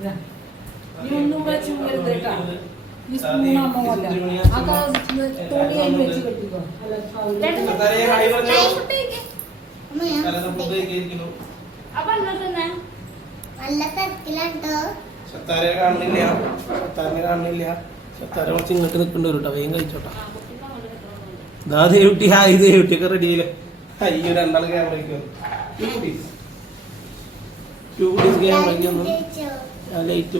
നീ ഒന്നും വെച്ച് വരുത്തേട്ടാ ഈ സ്പൂൺ അമ്മ പോലെ അതാ തോണിയായി വെച്ച് കെട്ടിക്കോ നല്ല തിരക്കിലാട്ടോ. സത്താരെ കാണുന്നില്ല, സത്താര കുറച്ച് ഇങ്ങോട്ട് നിൽക്കേണ്ടി വരും കേട്ടോ. വേഗം കഴിച്ചോട്ടാ. ഇതാ ദേവുട്ടി, ഹായ് ദേവുട്ടിയൊക്കെ റെഡിയായില്ലേ? അയ്യോ രണ്ടാൾ ക്യാമറയ്ക്ക് ലൈറ്റ്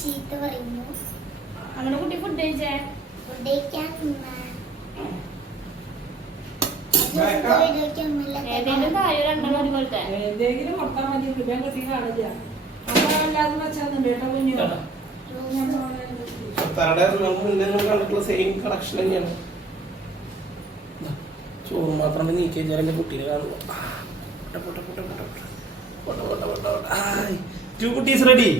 ചീത്ത പറയുന്നു. അങ്ങനെ കുട്ടി ഫുഡ് കഴിച്ചേ ഏതെങ്കിലും താഴെ രണ്ടെണ്ണം ഒരുപോലത്തെ എന്തെങ്കിലും കൊടുത്താൽ മതി. കൃപയും കുട്ടി കാണില്ല. അല്ലാതെ വെച്ചാൽ കേട്ടോ കുഞ്ഞു കണ്ടിട്ടുള്ള സെയിം കളക്ഷൻ തന്നെയാണ്. ചോറ് മാത്രം നീക്കി കഴിഞ്ഞാൽ എൻ്റെ കുട്ടീനെ കാണുക. ടു കുട്ടീസ് റെഡി.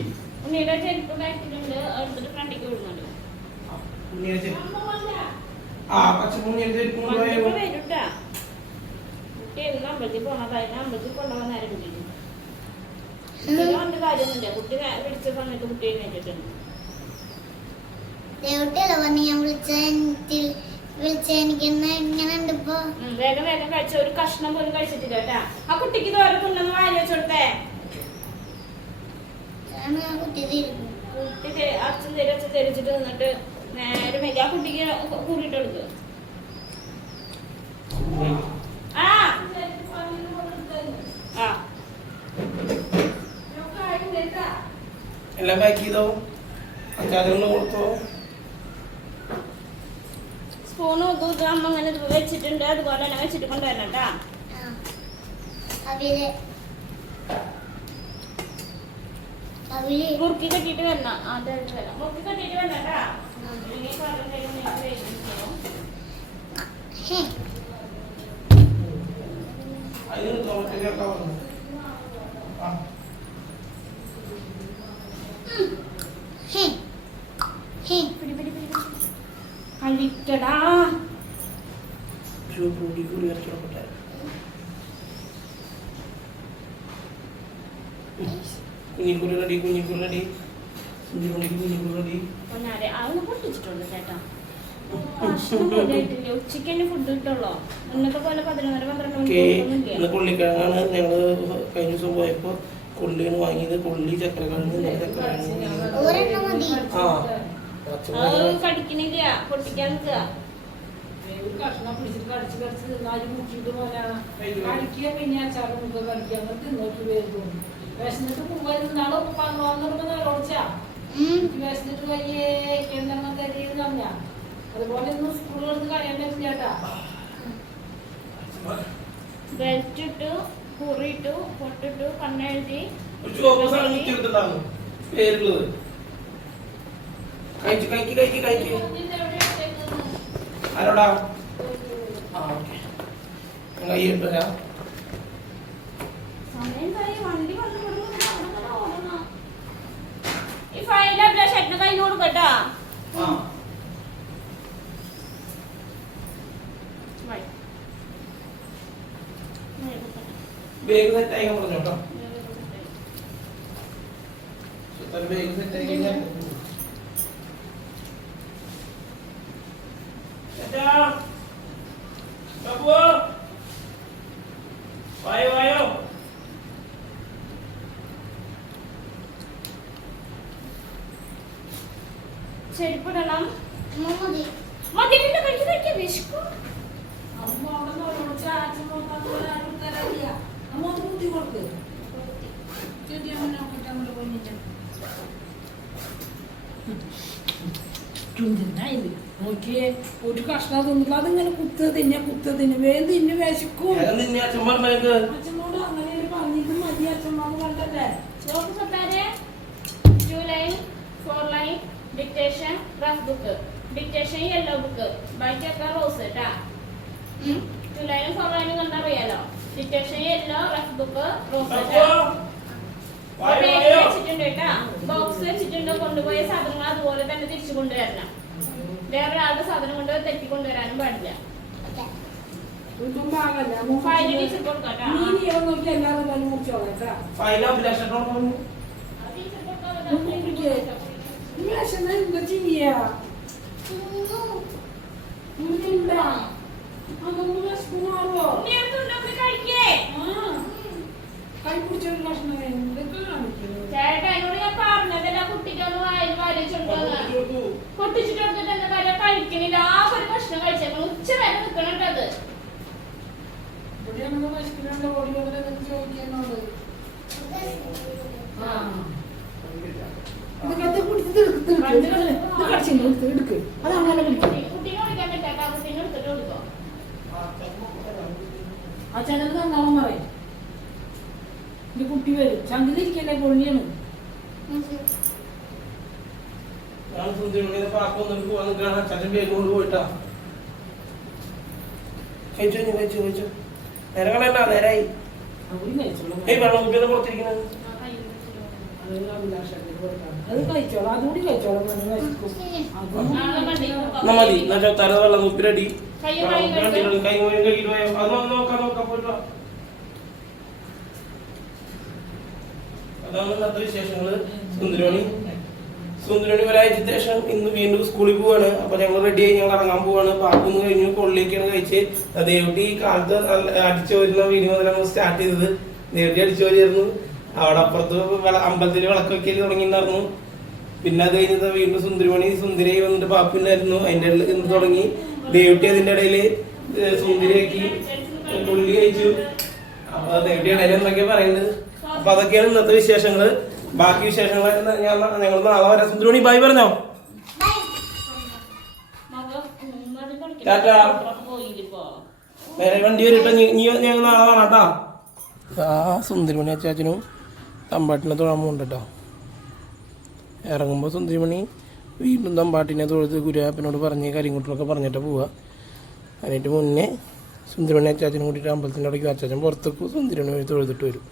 ഉണ്ണിയുടെ ചെരുപ്പ് ബാക്കിലുണ്ട്, അടുത്തിട്ട് ഫ്രണ്ടിക്ക് വിടുന്നുണ്ട്. വരൂട്ടാ കുട്ടി എല്ലാം അമ്പലത്തിൽ പോണതായിരുന്നു. അമ്പലത്തിൽ കൊണ്ടുപോകാൻ നേരം കിട്ടിയിട്ടുണ്ട്. കാര്യമൊന്നുമില്ല. കുട്ടി പിടിച്ച സമയത്ത് കുട്ടി എഴുന്നേറ്റിട്ടുണ്ട്. വേഗം വേഗം കഴിച്ച. ഒരു കഷ്ണം പോലും കഴിച്ചിട്ടില്ല കേട്ടാ. ആ കുട്ടിക്ക് ദോരെ തുണ്ടെന്ന് വാരി വെച്ചോടത്തെ. കുട്ടി അച്ഛൻ തെരിച്ചിട്ട് നിന്നിട്ട് നേരെ മേലെ ആ കുട്ടിക്ക് കൂടിയിട്ട് കൊടുക്കുക. എല്ലാം പാക്ക് ചെയ്തോ? അച്ചാറുകൾ കൊടുത്തോ? സ്പൂണും അമ്മ അങ്ങനെ വെച്ചിട്ടുണ്ട്. അതുപോലെ തന്നെ വെച്ചിട്ട് കൊണ്ടുവരണം കേട്ടാ. മുറുക്കി കെട്ടിട്ട് വരണം. അതെ മുറുക്കി കെട്ടിട്ട് വരണം കേട്ടാ. കഴിക്കടാ. കുഞ്ഞിക്കുള്ളടി അതൊന്ന് പൊട്ടിച്ചിട്ടുണ്ട് ചേട്ടാ. ഉച്ചക്ക് തന്നെ ഫുഡ് കിട്ടുള്ളൂ. ഇന്നത്തെ പോലെ 11-12 കൊള്ളിക്കിഴങ്ങാണ്. ഞങ്ങള് കഴിഞ്ഞ ദിവസം പോയപ്പോ കൊള്ളിയാണ് വാങ്ങിയത്. കൊള്ളി ചക്കരക്കിഴങ്ങ് കടിക്കണില്ല, പൊട്ടിക്കാൻ നിൽക്കുക. കഷ്ണം പിടിച്ചിട്ട് കടിച്ച് മുക്കിയിട്ട് പോലെയാണ് കടിക്കുക. പിന്നെ അച്ചാറ് മുഖം കടിക്കുക. അങ്ങനെ തിന്നോട്ട് പേര് തോന്നി. വിശന്നിട്ട് പോവായിരുന്നു. നാളെ ഓടിച്ചാ വിശന്നിട്ട് വയ്യേ എന്തെണ്ണം തരീന്ന് പറഞ്ഞാ. അതുപോലെ ഒന്നും സ്കൂളുകളിൽ കഴിയാൻ പറ്റില്ല കേട്ടാ. ബെൽറ്റ് ഇട്ടു, കുറിയിട്ടു, പൊട്ടിട്ടു, കണ്ണെഴുതി ആരോടാ? കൈയിട്ടാ സമയം വണ്ടി വന്നു. ഈ ഫയൽ ഷെട്ടിന് കൈ കൊടുക്കട്ടാ. വേഗം സെറ്റായി പറഞ്ഞോട്ടോ. വേഗം സെറ്റായി കഴിഞ്ഞാൽ വായോ ചെരുപ്പിടണം. മതിലിന്റെ കഴിക്കാൻ വിശക്കും. അമ്മ അവിടെ ഓടിച്ചാ അച്ഛൻ തരാറില്ല. അമ്മ ഒന്ന് കുത്തി കൊടുക്ക്. നോക്കിയേ ഒരു കഷ്ണം തിന്നില്ല. അതിങ്ങനെ കുത്ത് തിന്നെ വേഗം തിന്നെ വിശക്കും. അച്ഛനോട് അങ്ങനെ പറഞ്ഞിട്ട് മതി. അച്ഛനോട് കണ്ടല്ലേ. July 4 line dictation rough book. Dictation yellow book. ബാക്കിയൊക്കെ റോസ് കേട്ടാ. 2 ലൈനും 4 ലൈനും കണ്ടറിയാലോ. Dictation yellow rough book rose വെച്ചിട്ടുണ്ട് കേട്ടാ. ബോക്സ് വെച്ചിട്ടുണ്ട്. കൊണ്ടുപോയ സാധനങ്ങൾ അതുപോലെ തന്നെ തിരിച്ചു കൊണ്ടുവരണം. വേറൊരാളുടെ സാധനം കൊണ്ട് തെറ്റി കൊണ്ടുവരാനും പാടില്ല. ഇതൊന്നും പാകല്ല. File teacher കൊടുക്കട്ടാ. നീ നീളം നോക്കി എല്ലാവരും തന്നെ മുറിച്ചോളാം കേട്ടാ. ഫൈനൽ അഭിലാഷം ടീച്ചർ കൊടുക്കാൻ വിഷമം എന്താ ചെയ്യാ? ഒന്നുമില്ല. അതൊന്നും വിശപ്പ് മാറുമോ? കഴിക്കേ കൈ പിടിച്ചൊരു ഭക്ഷണം എന്തൊക്കെ കാണിക്കുന്നു? ചേട്ടാ എന്നോട് ഞാൻ പറഞ്ഞതല്ല കുട്ടിക്കൊന്ന് വായിൽ വലിച്ചെടുത്തത് പൊട്ടിച്ചിട്ടെടുത്തിട്ട് എന്താ പറയാ കഴിക്കണില്ല ആ ഒരു ഭക്ഷണം കഴിച്ചേക്കണം ഉച്ച വരെ നിക്കണത് ഇവിടെ നമുക്ക് വിശക്കുന്നുണ്ട് ഓടി വന്നിട്ട് ചോദിക്കാനുള്ളത്. ഇതൊക്കെ കുടിച്ച് എടുക്ക്. അത് അങ്ങനെ വിളിക്കും. കുട്ടീനെ വിളിക്കാൻ പറ്റാ കുട്ടീനെ എടുത്തിട്ട് കൊടുക്കോ ആ ചാനൽ നന്നാവും പറയും. എന്റെ കുട്ടി വരും ചങ്കിലിരിക്കല്ലേ പൊള്ളിയാണ്. ഞാൻ സുന്ദരിമണിയുടെ പാപ്പൊന്നും പോവാൻ അച്ഛൻ പേര് കൊണ്ട് പോയിട്ടാ. കഴിച്ചു നേരം കളയണ്ട, നേരായി. അവര് കഴിച്ചോളാം. ഏയ് വെള്ളം കുട്ടിയൊന്നും പുറത്തിരിക്കുന്നത്. അത് കഴിച്ചോളാം, അതുകൂടി കഴിച്ചോളാം. എന്നാ മതി, എന്നാ ചോത്താര വെള്ളം കുപ്പിരടി കൈ കൈ കഴിക്കിട്ട് പോയോ? അത് നോക്കാം പോയിട്ടോ. അതാണ് ഇന്നത്തെ വിശേഷങ്ങള്. സുന്ദരമണി ഒരാഴ്ചത്തെ ശേഷം ഇന്ന് വീണ്ടും സ്കൂളിൽ പോവാണ്. അപ്പൊ ഞങ്ങൾ റെഡി ആയി ഞങ്ങൾ ഇറങ്ങാൻ പോവാണ്. പാപ്പൊന്ന് കഴിഞ്ഞു, കൊള്ളിലേക്കാണ് കഴിച്ച്. ദേവട്ടി കാലത്ത് അടിച്ചു വരുന്ന വീഡിയോ മുതൽ നമ്മൾ സ്റ്റാർട്ട് ചെയ്തത്. ദേവട്ടി അടിച്ചു വരികയായിരുന്നു. അവിടെ അപ്പുറത്ത് അമ്പലത്തിൽ വിളക്ക് വെക്കൽ തുടങ്ങിയിട്ടുണ്ടായിരുന്നു. പിന്നെ അത് കഴിഞ്ഞത് വീണ്ടും സുന്ദരിയായി വന്നിട്ട് പാപ്പിണ്ടായിരുന്നു. അതിന്റെ ഇടയിൽ ഇന്ന് തുടങ്ങി. ദേവട്ടി അതിന്റെ ഇടയില് സുന്ദരിയാക്കി കൊള്ളി കഴിച്ചു. അപ്പൊ ദേവട്ടി ഇടയിൽ എന്തൊക്കെയാ പറയുന്നത്. അപ്പൊ അതൊക്കെയാണ് ഇന്നത്തെ വിശേഷങ്ങള്. ബാക്കി വിശേഷങ്ങൾ ഞങ്ങൾ നാളെ വരാം. സുന്ദരമണി ബൈ പറഞ്ഞോ. വേറെ വണ്ടി വരും നീ ഞങ്ങൾ നാളെ കാണാം കേട്ടാ. ആ സുന്ദരിമണി അച്ചാച്ചനും തമ്പാട്ടിനെ തൊഴാൻ പോകുന്നുണ്ട് കേട്ടോ. ഇറങ്ങുമ്പോൾ സുന്ദരിമണി വീണ്ടും തമ്പാട്ടിനെ തൊഴുത് ഗുരുവാപ്പനോട് പറഞ്ഞ് കരിങ്കുട്ടിലൊക്കെ പറഞ്ഞിട്ട് പോവുക. അതിന് മുന്നേ സുന്ദരിമണി അച്ചാച്ചനും കൂട്ടിയിട്ട് അമ്പലത്തിൻ്റെ ഇടയ്ക്ക് അച്ചാച്ചൻ പുറത്തേക്ക് സുന്ദരിമണി തൊഴുതിട്ട് വരും.